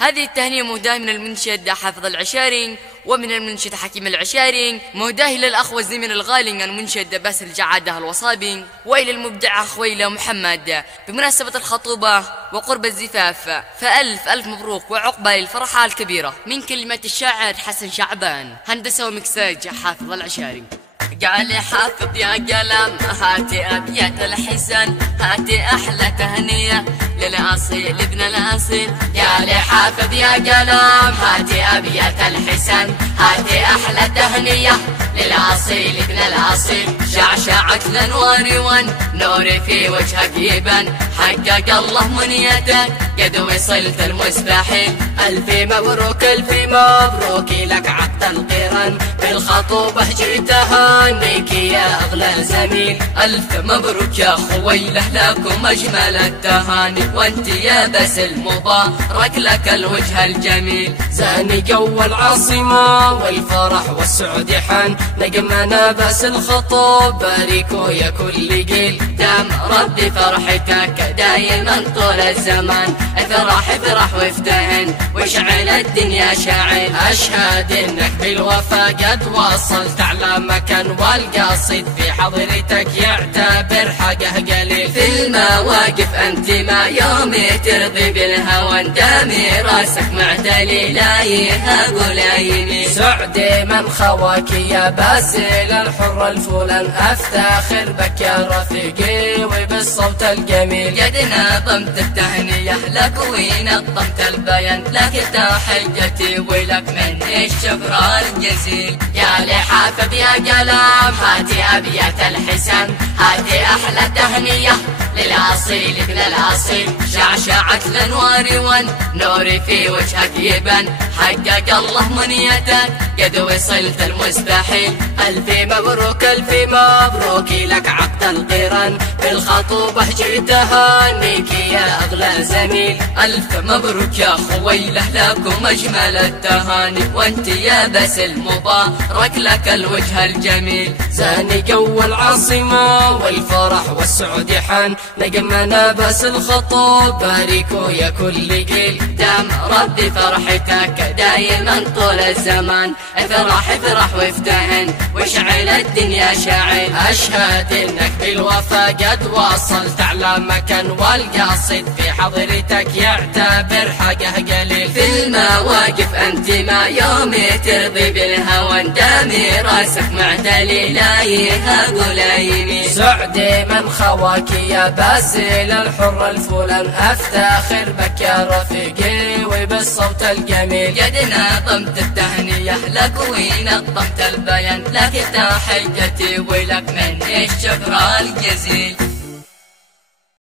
هذه التهنئة مهداة من المنشد حافظ العشاري ومن المنشد حكيم العشاري، مهداة إلى الأخ والزميل الغالي المنشد باسل الجعادة الوصابي، وإلى المبدعة خويلة محمد بمناسبة الخطوبة وقرب الزفاف، فألف ألف مبروك وعقبة للفرحة الكبيرة. من كلمة الشاعر حسن شعبان، هندسة ومكساج حافظ العشاري. قال حافظ يا قلم هاتي أبيات الحسن، هاتي أحلى تهنية للأصيل ابن الأصيل. قال حافظ يا قلم هاتي أبيات الحسن، هاتي أحلى تهنية للأصيل ابن الأصيل. شعشعت الأنوار والنور في وجهك يبان، حقق الله منيتك قد وصلت المستحيل. ألف مبروك ألف مبروك لك عقد القران، بالخطوبة جيت أهنيك يا أغلى زميل. ألف مبروك يا خويله لكم أجمل التهاني، وانت يا باسل مبارك لك الوجه الجميل. زاني جو العاصمة والفرح والسعد حان، نجمنا باسل خطوب باركوا يا كل جيل. دام ربي فرحتك دايما طول الزمان، افرح افرح وافتهن واشعل الدنيا شاعل. أشهد انك بالوفا قد وصلت على مكان، والقاصد في حضرتك يعتبر حقه قليل. في المواقف انت ما يومي ترضي بالهوان، دامي راسك معدلي لا يهاب ولا يميل. سعدي من خواك يا باسل الحر الفلان، افتخر بك يا رفيقي وبالصوت الجميل. قد نظمت التهنية لك ونظمت البيان، لك تحيتي ولك مني الشكر الجزيل. يا لحافظ يا قلم هاتي أبيات الحسن، هاتي أحلى تهنية للأصيل ابن الأصيل. شعشعت الأنوار والنور في وجهك يبان، حقق الله منيتك قد وصلت المستحيل. ألف مبروك ألف مبروك لك عقد القران، بالخطوبة جيت أهنيك يا أغلى زميل. ألف مبروك يا خويله لكم أجمل التهاني، وانت يا باسل مبارك لك الوجه الجميل. زاني جو العاصمة والفرح والسعد حان، نجمنا باسل خطوب باركوا يا كل جيل. دام ربي فرحتك دايما طول الزمان، افرح افرح وافتهن واشعل الدنيا شاعل. أشهد انك بالوفا قد وصلت على مكان، والقاصد في حضرتك يعتبر حقه قليل. في المواقف انت ما يومي ترضي بالهوان، دامي راسك معدلي لا يهاب ولا يميل. سعدي من خواك يا باسل الحر الفلان، افتخر بك يا رفيقي وبالصوت الجميل. قد نظمت التهنية لك ونظمت البيان، لك تحيتي ولك مني الشكر الجزيل.